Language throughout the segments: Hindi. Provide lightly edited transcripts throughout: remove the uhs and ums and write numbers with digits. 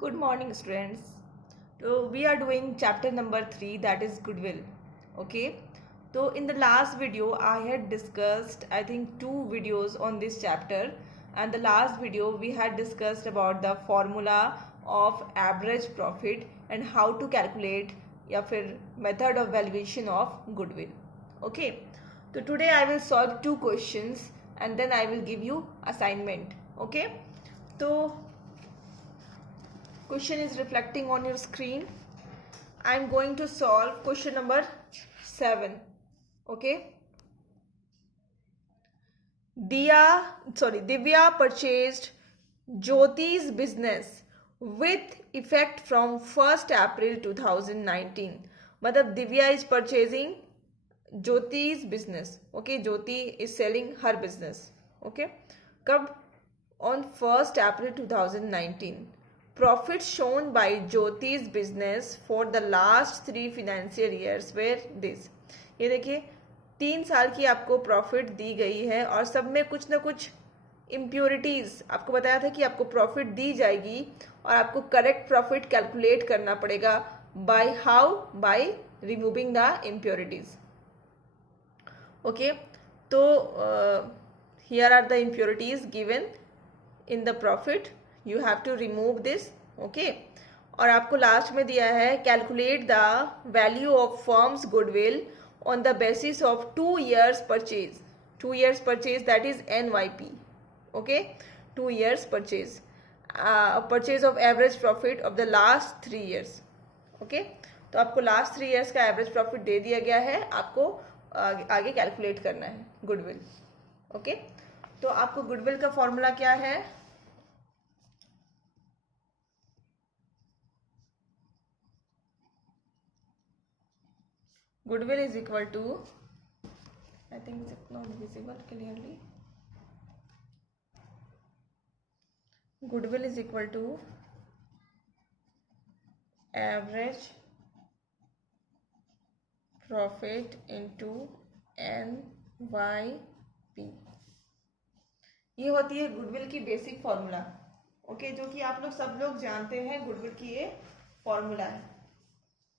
Good morning, students. So we are doing chapter number 3, that is goodwill. Okay. So in the last video I had discussed I think 2 videos on this chapter, and the last video we had discussed about the formula of average profit and how to calculate या फिर method of valuation of goodwill. Okay. So today I will solve 2 questions and then I will give you assignment. Okay. So question is reflecting on your screen. I am going to solve question number 7. Okay. Divya purchased Jyoti's business with effect from 1st April 2019. मतलब Divya is purchasing Jyoti's business. Okay, Jyoti is selling her business. Okay, कब? On 1st April 2019. Profits shown by Jyoti's business for the last 3 financial years were this. ये देखिए 3 साल की आपको प्रॉफिट दी गई है और सब में कुछ ना कुछ इम्प्योरिटीज आपको बताया था कि आपको प्रॉफिट दी जाएगी और आपको करेक्ट प्रॉफिट कैलकुलेट करना पड़ेगा by how, by removing the impurities. Okay, तो here are the impurities given in the profit. You have to remove this. Okay, और आपको लास्ट में दिया है calculate the value of firms goodwill on the basis of 2 years purchase. 2 years purchase that is NYP. Okay, 2 years purchase, purchase of average profit of the last 3 years. Okay, तो आपको लास्ट 3 years का एवरेज प्रॉफिट दे दिया गया है, आपको आगे कैलकुलेट करना है गुडविल. ओके, तो आपको गुडविल का फॉर्मूला क्या है? Goodwill is equal to, I think it's not visible clearly. Goodwill is equal to average profit into NYP. ये होती है गुडविल की बेसिक फॉर्मूला. ओके, जो कि आप लोग सब लोग जानते हैं. गुडविल की ये फॉर्मूला है.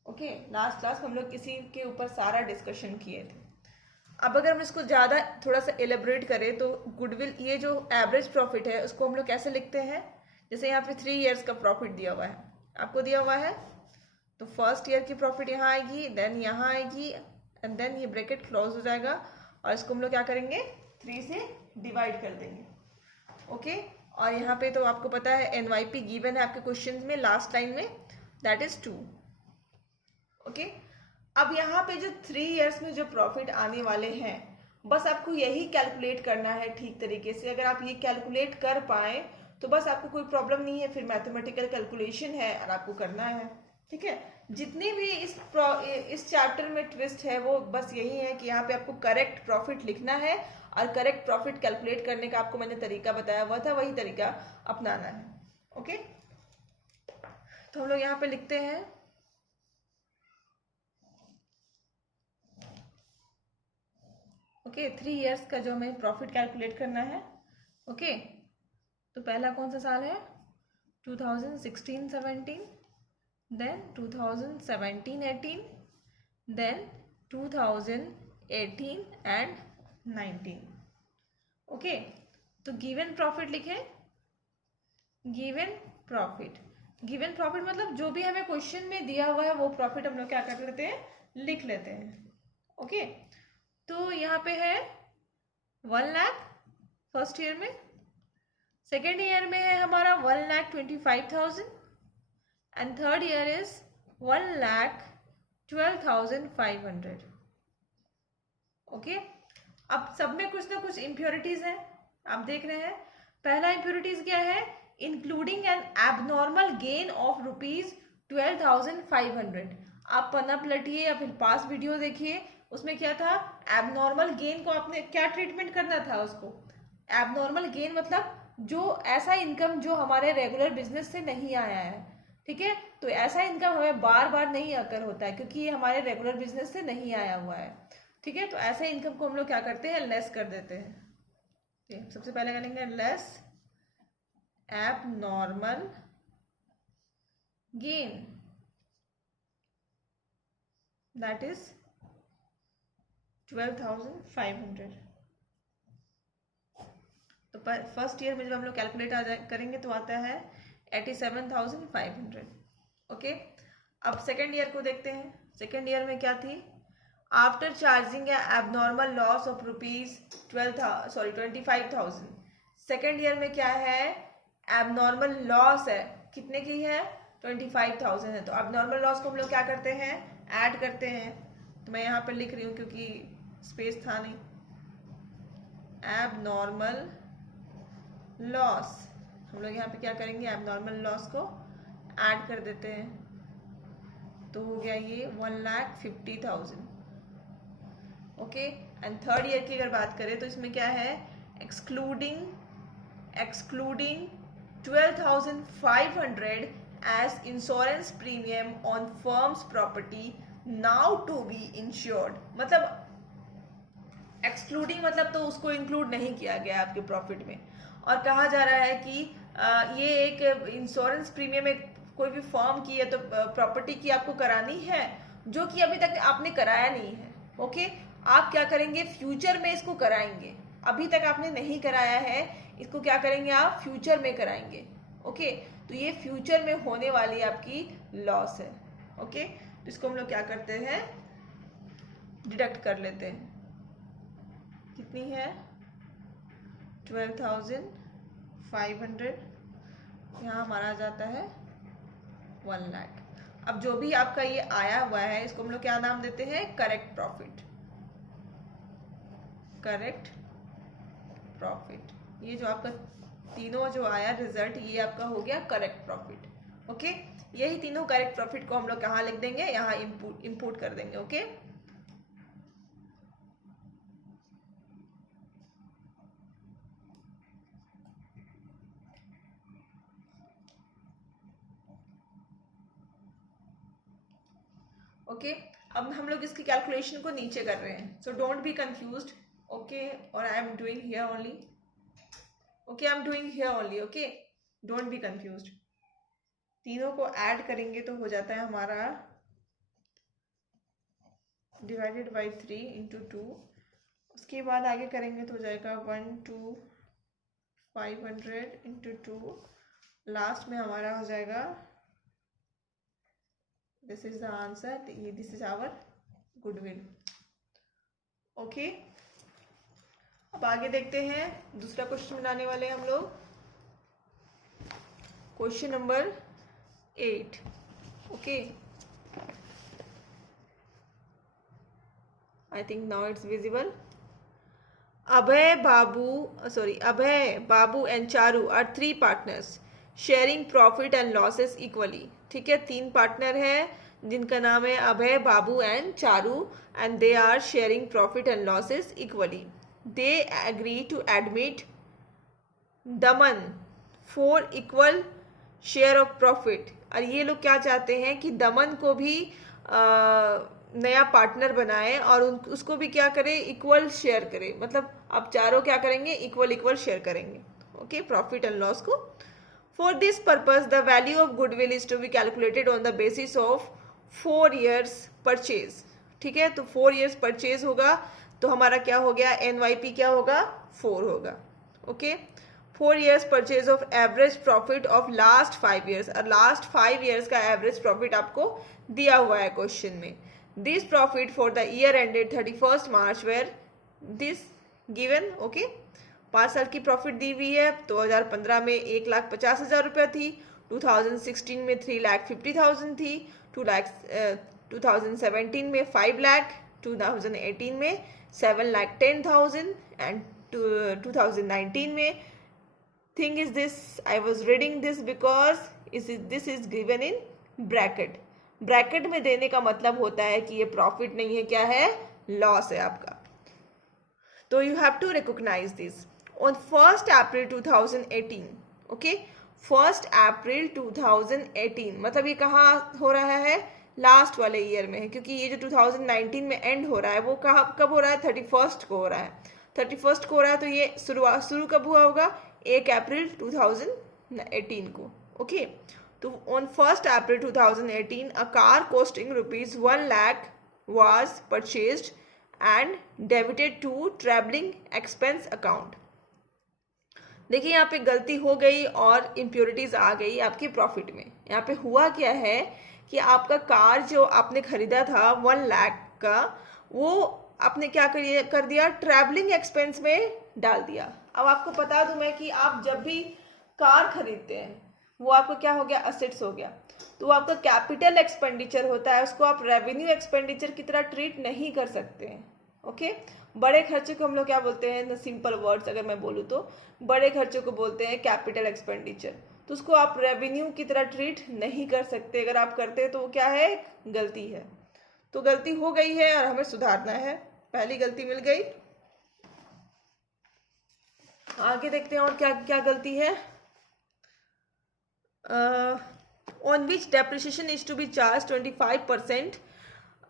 ओके, लास्ट क्लास हम लोग इसी के ऊपर सारा डिस्कशन किए थे. अब अगर हम इसको ज़्यादा थोड़ा सा एलेबरेट करें तो गुडविल, ये जो एवरेज प्रॉफिट है उसको हम लोग कैसे लिखते हैं? जैसे यहाँ पे 3 years का प्रॉफिट दिया हुआ है, आपको दिया हुआ है, तो फर्स्ट ईयर की प्रॉफिट यहाँ आएगी, देन यहाँ आएगी, एंड देन ये ब्रैकेट क्लोज हो जाएगा और इसको हम लोग क्या करेंगे? 3 से डिवाइड कर देंगे. ओके, और यहाँ पे तो आपको पता है NYP गिवन है आपके क्वेश्चन में लास्ट लाइन में, दैट इज 2. ओके, अब यहाँ पे जो 3 years में जो प्रॉफिट आने वाले हैं, बस आपको यही कैलकुलेट करना है ठीक तरीके से. अगर आप ये कैलकुलेट कर पाए तो बस आपको कोई प्रॉब्लम नहीं है. फिर मैथमेटिकल कैलकुलेशन है और आपको करना है. ठीक है, जितनी भी इस चैप्टर में ट्विस्ट है वो बस यही है कि यहाँ पे आपको करेक्ट प्रॉफिट लिखना है और करेक्ट प्रॉफिट कैलकुलेट करने का आपको मैंने तरीका बताया हुआ था, वही तरीका अपनाना है. ओके, तो हम लोग यहाँ पे लिखते हैं ओके 3 years का जो हमें प्रॉफिट कैलकुलेट करना है. ओके, तो पहला कौन सा साल है? 2016-17, देन 2017-18, देन 2018 एंड 19. ओके, तो गिवन प्रॉफिट लिखें. गिवन प्रॉफिट, गिवन प्रॉफिट मतलब जो भी हमें क्वेश्चन में दिया हुआ है वो प्रॉफिट हम लोग क्या कर लेते हैं? लिख लेते हैं. ओके, तो यहाँ पे है 1 lakh फर्स्ट ईयर में, सेकेंड ईयर में है हमारा 1,25,000 and third year is 1,12,500. Okay, अब सब में कुछ ना कुछ इम्प्योरिटीज है, आप देख रहे हैं. पहला इम्प्योरिटीज क्या है? Including N abnormal gain of ₹12,500. आप पन्ना पलटिए या फिर पास वीडियो देखिए, उसमें क्या था? एबनॉर्मल गेन को आपने क्या ट्रीटमेंट करना था उसको? एबनॉर्मल गेन मतलब जो ऐसा इनकम जो हमारे रेगुलर बिजनेस से नहीं आया है. ठीक है, तो ऐसा इनकम हमें बार बार नहीं आकर होता है क्योंकि ये हमारे रेगुलर बिजनेस से नहीं आया हुआ है. ठीक है, तो ऐसे इनकम को हम लोग क्या करते हैं? लेस कर देते हैं. सबसे पहले करेंगे less abnormal gain, that is 12,500. तो फर्स्ट ईयर में जब हम लोग कैलकुलेट करेंगे तो आता है 87,500. ओके, अब सेकेंड ईयर को देखते हैं. सेकेंड ईयर में क्या थी? After charging abnormal loss of ₹25,000. Second year में क्या है? एबनॉर्मल लॉस है. कितने की है? 25,000 है. तो एबनॉर्मल लॉस को हम लोग क्या करते हैं? ऐड करते हैं. तो मैं यहाँ पर लिख रही हूँ क्योंकि स्पेस था नहीं. एबनॉर्मल लॉस, हम लोग यहाँ पे क्या करेंगे? एबनॉर्मल लॉस को ऐड कर देते हैं. तो हो गया ये 1,50,000. ओके, एंड थर्ड ईयर की अगर बात करें तो इसमें क्या है? Excluding 12,500 as insurance premium on firms property now to be insured. मतलब एक्सक्लूडिंग मतलब तो उसको इंक्लूड नहीं किया गया आपके प्रॉफिट में. और कहा जा रहा है कि ये एक इंश्योरेंस प्रीमियम एक कोई भी फर्म की है तो प्रॉपर्टी की आपको करानी है जो कि अभी तक आपने कराया नहीं है. ओके, आप क्या करेंगे? फ्यूचर में इसको कराएंगे. अभी तक आपने नहीं कराया है, इसको क्या करेंगे? आप फ्यूचर में कराएंगे. ओके, तो ये फ्यूचर में होने वाली आपकी लॉस है. ओके, तो इसको हम लोग क्या करते हैं? डिडक्ट कर लेते हैं. कितनी है? 12,500. यहाँ हमारा जाता है 1 लाख. अब जो भी आपका ये आया हुआ है इसको हम लोग क्या नाम देते हैं? Correct profit. Correct profit. ये जो आपका तीनों जो आया रिजल्ट, ये आपका हो गया करेक्ट प्रॉफिट. ओके, यही तीनों करेक्ट प्रॉफिट को हम लोग कहाँ लिख देंगे? यहाँ इनपुट कर देंगे. Okay, okay. अब हम लोग इसकी कैलकुलेशन को नीचे कर रहे हैं. So don't be confused. Okay, और I am doing here only. Okay, I am doing here only. Okay, don't be confused. तीनों को ऐड करेंगे तो हो जाता है हमारा डिवाइडेड बाई 3 इंटू 2. उसके बाद आगे करेंगे तो हो जाएगा 1,500 इंटू 2. लास्ट में हमारा हो जाएगा, this is the answer. This is our goodwill. Okay, अब आगे देखते हैं. दूसरा क्वेश्चन बनाने वाले हम लोग. Question number 8. Okay, I think now it's visible. Abhay, Babu and Charu are 3 partners sharing profit and losses equally. ठीक है, 3 पार्टनर हैं जिनका नाम है Abhay, Babu and Charu, and they are sharing profit and losses equally. They agree to admit Daman for equal share of profit. और ये लोग क्या चाहते हैं कि दमन को भी नया पार्टनर बनाए और उसको भी क्या करे? इक्वल शेयर करे. मतलब अब चारों क्या करेंगे? इक्वल शेयर करेंगे. ओके, प्रॉफिट एंड लॉस को. For this purpose the value of goodwill is to be calculated on the basis of 4 years purchase. ठीक है, तो 4 years परचेज होगा तो हमारा क्या हो गया? NYP क्या होगा? 4 होगा. Okay, 4 years purchase of average profit of last 5 years. और लास्ट 5 years का एवरेज प्रॉफिट आपको दिया हुआ है क्वेश्चन में. This profit for the year ended 31st March where this given. Okay, 5 साल की प्रॉफिट दी हुई है. 2015 में 1,50,000 रुपया थी. 2016 में 3,50,000 थी. 2017 में 5 लाख. 2018 में 7,10,000 एंड 2019 में. Thing is this, I was reading this because this is given in bracket. Bracket में देने का मतलब होता है कि ये प्रॉफिट नहीं है, क्या है? लॉस है आपका. तो you have to recognise this. On 1st April 2018. Okay, 1st April 2018 मतलब ये कहाँ हो रहा है? लास्ट वाले ईयर में है, क्योंकि ये जो 2019 में एंड हो रहा है वो कब हो रहा है? 31st को हो रहा है. 31st को हो रहा है तो ये शुरू कब हुआ होगा? 1 अप्रैल 2018 को. ओके, तो on 1st April 2018 a car costing rupees 1 lakh was purchased and debited to traveling expense account. देखिए यहाँ पे गलती हो गई और इम्प्योरिटीज आ गई आपके प्रॉफिट में। यहाँ पे हुआ क्या है कि आपका कार जो आपने खरीदा था 1 लाख का, वो आपने क्या कर दिया, ट्रैवलिंग एक्सपेंस में डाल दिया। अब आपको बता दूं मैं कि आप जब भी कार खरीदते हैं वो आपको क्या हो गया, असेट्स हो गया। तो वो आपका कैपिटल एक्सपेंडिचर होता है, उसको आप रेवेन्यू एक्सपेंडिचर की तरह ट्रीट नहीं कर सकते हैं। ओके, बड़े खर्चे को हम लोग क्या बोलते हैं, सिंपल वर्ड्स अगर मैं बोलूँ तो बड़े खर्चों को बोलते हैं कैपिटल एक्सपेंडिचर। तो उसको आप रेवेन्यू की तरह ट्रीट नहीं कर सकते। अगर आप करते हैं तो वो क्या है, गलती है। तो गलती हो गई है और हमें सुधारना है। पहली गलती मिल गई। आगे देखते हैं और क्या क्या गलती है। On which depreciation is to be charge 25%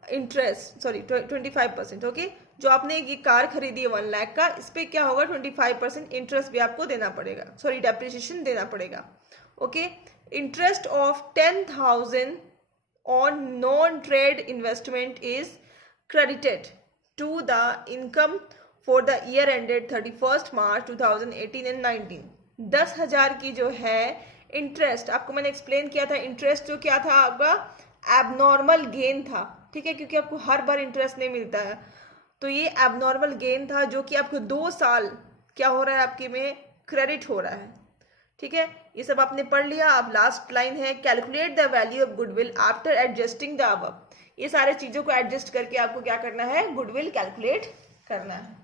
interest, sorry 25%। Okay, जो आपने ये कार खरीदी है 1 लाख का, इस पे क्या होगा, 25% इंटरेस्ट भी आपको देना पड़ेगा, सॉरी डेप्रिसिएशन देना पड़ेगा। Okay, interest of 10,000 on non trade investment is credited to the income for the year ended 31st March 2018 and 19। 10,000 की जो है इंटरेस्ट, आपको मैंने एक्सप्लेन किया था, इंटरेस्ट जो क्या था आपका, एबनॉर्मल गेन था। ठीक है, क्योंकि आपको हर बार इंटरेस्ट नहीं मिलता है, तो ये एबनॉर्मल गेन था जो कि आपको 2 साल क्या हो रहा है, आपके में क्रेडिट हो रहा है। ठीक है, ये सब आपने पढ़ लिया। अब लास्ट लाइन है, calculate the value of goodwill after adjusting the above. ये सारे चीजों को एडजस्ट करके आपको क्या करना है, गुडविल कैलकुलेट करना है।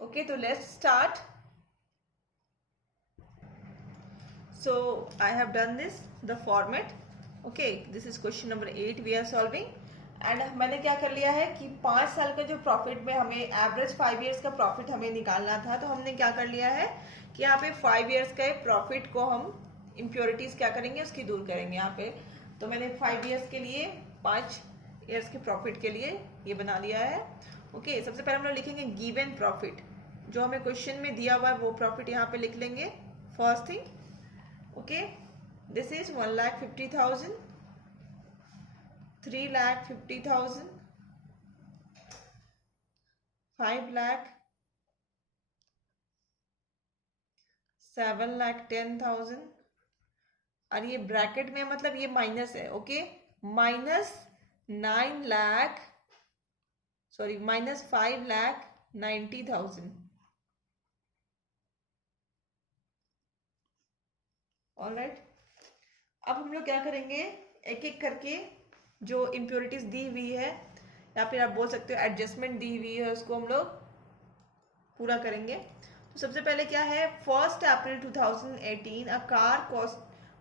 ओके, तो let's start. So I have done this, the format. Okay, this is question number 8 we are solving. And मैंने क्या कर लिया है कि 5 साल का जो प्रॉफिट में हमें एवरेज 5 इयर्स का प्रॉफिट हमें निकालना था, तो हमने क्या कर लिया है कि यहाँ पे 5 इयर्स का प्रॉफिट को हम इम्प्योरिटीज क्या करेंगे, उसकी दूर करेंगे यहाँ पे। तो मैंने 5 इयर्स के लिए, 5 इयर्स के प्रॉफिट के लिए ये बना लिया है। ओके, सबसे पहले हम लोग लिखेंगे गिवन प्रॉफिट, जो हमें क्वेश्चन में दिया हुआ है वो प्रॉफिट यहाँ पे लिख लेंगे first thing. Okay, this is 1,50,000, 3,50,000, 5 lakh, 7,10,000। और ये ब्रैकेट में मतलब ये माइनस है। Okay, minus 9 lakh, sorry minus 5,90,000। Alright, अब हम लोग क्या करेंगे, एक एक करके जो इम्प्योरिटीज दी हुई है या फिर आप बोल सकते हो एडजस्टमेंट दी हुई है, उसको हम लोग पूरा करेंगे। तो सबसे पहले क्या है, 1st April 2018 a car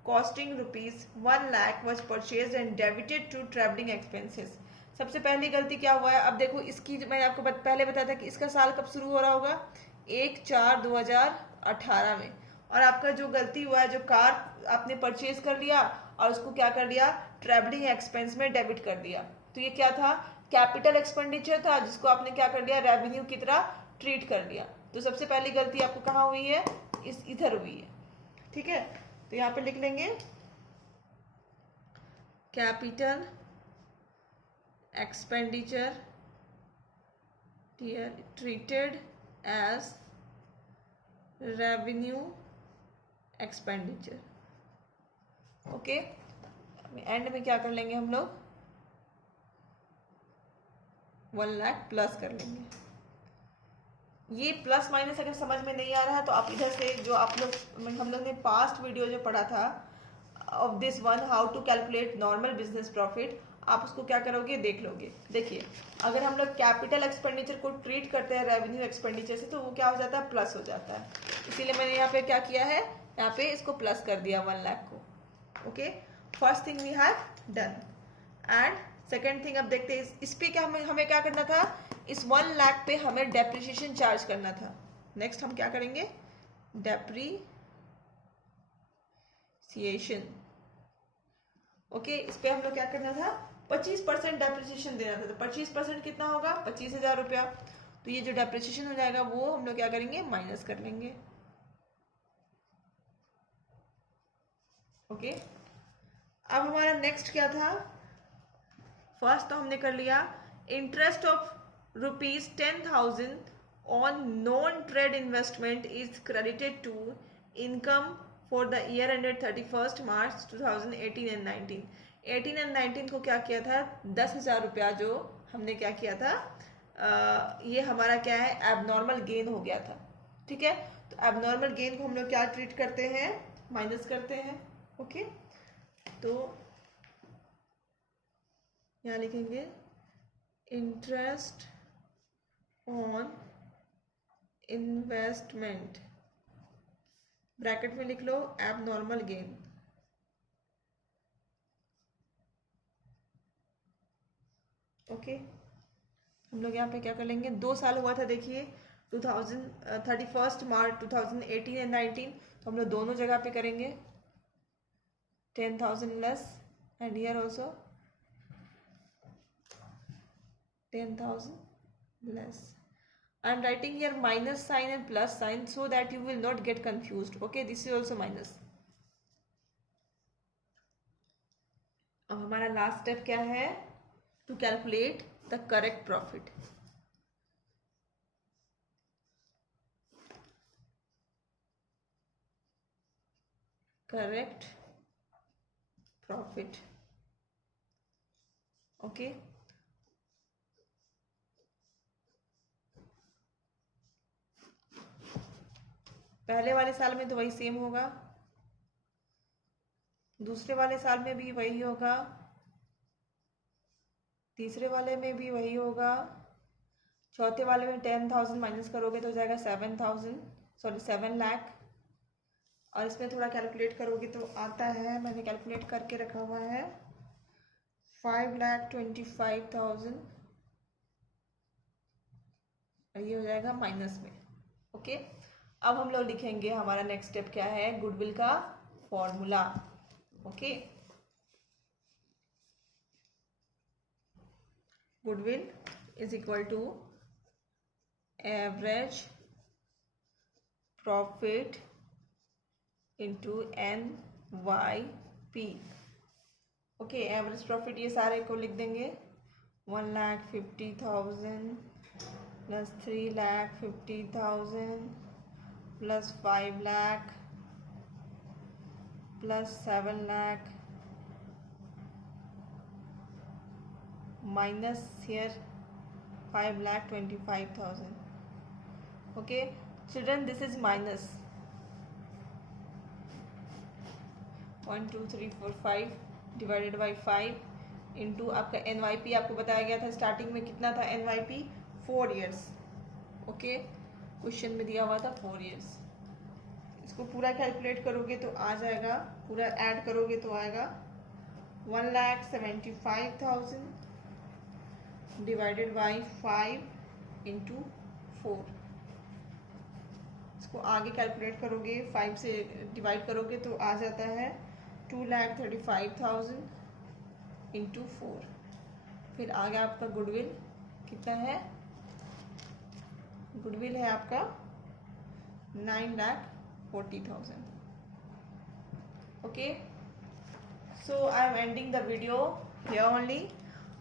costing rupees 1 lakh was purchase and debited to travelling expenses. सबसे पहली गलती क्या हुआ है, अब देखो इसकी मैंने आपको पहले बताया था कि इसका साल कब शुरू हो रहा होगा, 1/4/2018 में। और आपका जो गलती हुआ है, जो कार आपने परचेज कर लिया और उसको क्या कर लिया, ट्रैवलिंग एक्सपेंस में डेबिट कर दिया। तो ये क्या था, कैपिटल एक्सपेंडिचर था, जिसको आपने क्या कर लिया, रेवेन्यू की तरह ट्रीट कर लिया। तो सबसे पहली गलती आपको कहाँ हुई है, इधर हुई है। ठीक है, तो यहाँ पे लिख लेंगे capital expenditure treated as revenue expenditure. Okay, end में क्या कर लेंगे हम लोग, 1 लाख प्लस कर लेंगे। ये प्लस माइनस अगर समझ में नहीं आ रहा है तो आप इधर से जो आप लोग, हम लोग ने पास्ट वीडियो जो पढ़ा था of this one, how to calculate normal business profit, आप उसको क्या करोगे, देख लोगे। देखिए, अगर हम लोग कैपिटल एक्सपेंडिचर को ट्रीट करते हैं रेवेन्यू एक्सपेंडिचर से, तो वो क्या हो जाता है, प्लस हो जाता है। इसीलिए मैंने यहाँ पे क्या किया है, यहाँ पे इसको प्लस कर दिया 1 लाख को। Okay, first thing we have done. And second thing अब देखते हैं इस पे क्या हमें क्या करना था, इस 1 लाख पे हमें डेप्रिसिएशन चार्ज करना था। नेक्स्ट हम क्या करेंगे, डेप्रीसिएशन। ओके, इस पे हम लोग क्या करना था, 25% डेप्रिसिएशन देना था। तो 25% कितना होगा, 25,000 रुपया। तो ये जो डेप्रिसिएशन हो जाएगा वो हम लोग क्या करेंगे, माइनस कर लेंगे। ओके, अब हमारा नेक्स्ट क्या था, फर्स्ट तो हमने कर लिया interest of ₹10,000 on non trade investment is credited to income for the year ended 31 March 2018 and 19। 18 and 19 को क्या किया था, 10,000 रुपया जो हमने क्या किया था, ये हमारा क्या है, एबनॉर्मल गेन हो गया था। ठीक है, तो एबनॉर्मल गेन को हम लोग क्या ट्रीट करते हैं, माइनस करते हैं। ओके, तो यहाँ लिखेंगे इंटरेस्ट ऑन इन्वेस्टमेंट, ब्रैकेट में लिख लो एबनॉर्मल गेन। ओके, हम लोग यहाँ पे क्या कर लेंगे, 2 साल हुआ था देखिए, 31 मार्च 2018 एंड 19, तो हम लोग दोनों जगह पे करेंगे 10,000 less and here also 10,000 less. I am writing here minus sign and plus sign so that you will not get confused. Okay, this is also minus. अब हमारा लास्ट स्टेप क्या है, to calculate the correct profit. Correct profit. Okay, पहले वाले साल में तो वही सेम होगा, दूसरे वाले साल में भी वही होगा, तीसरे वाले में भी वही होगा, चौथे वाले में 10,000 माइनस करोगे तो हो जाएगा 7 लाख। और इसमें थोड़ा कैलकुलेट करोगे तो आता है, मैंने कैलकुलेट करके रखा हुआ है 5,25,000, ये हो जाएगा माइनस में। ओके, अब हम लोग लिखेंगे हमारा नेक्स्ट स्टेप क्या है, गुडविल का formula. Okay, goodwill is equal to average profit into NYP। Okay, average profit ये सारे को लिख देंगे 1,50,000 plus 3,50,000 plus 5 lakh plus 7 lakh minus here 5,25,000. Okay, children, this is minus 1 2 3 4 5 divided by 5 into आपका NYP आपको बताया गया था स्टार्टिंग में कितना था, NYP 4 years। ओके, क्वेश्चन में दिया हुआ था 4 years। इसको पूरा कैलकुलेट करोगे तो आ जाएगा, पूरा ऐड करोगे तो आएगा 1,75,000 डिवाइडेड बाई 5 इंटू 4। इसको आगे कैलकुलेट करोगे, 5 से डिवाइड करोगे तो आ जाता है 2,35,000 इंटू 4। फिर आगे आपका गुडविल कितना है, गुडविल है आपका 9,40,000। Okay, so I am ending the video here only.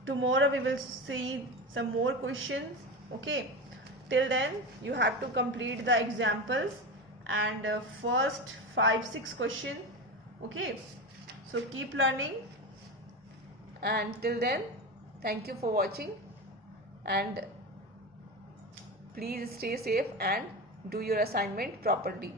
Tomorrow we will see some more questions. Okay, till then you have to complete the examples and first 5-6 question. Okay, so keep learning, and till then thank you for watching, and please stay safe and do your assignment properly.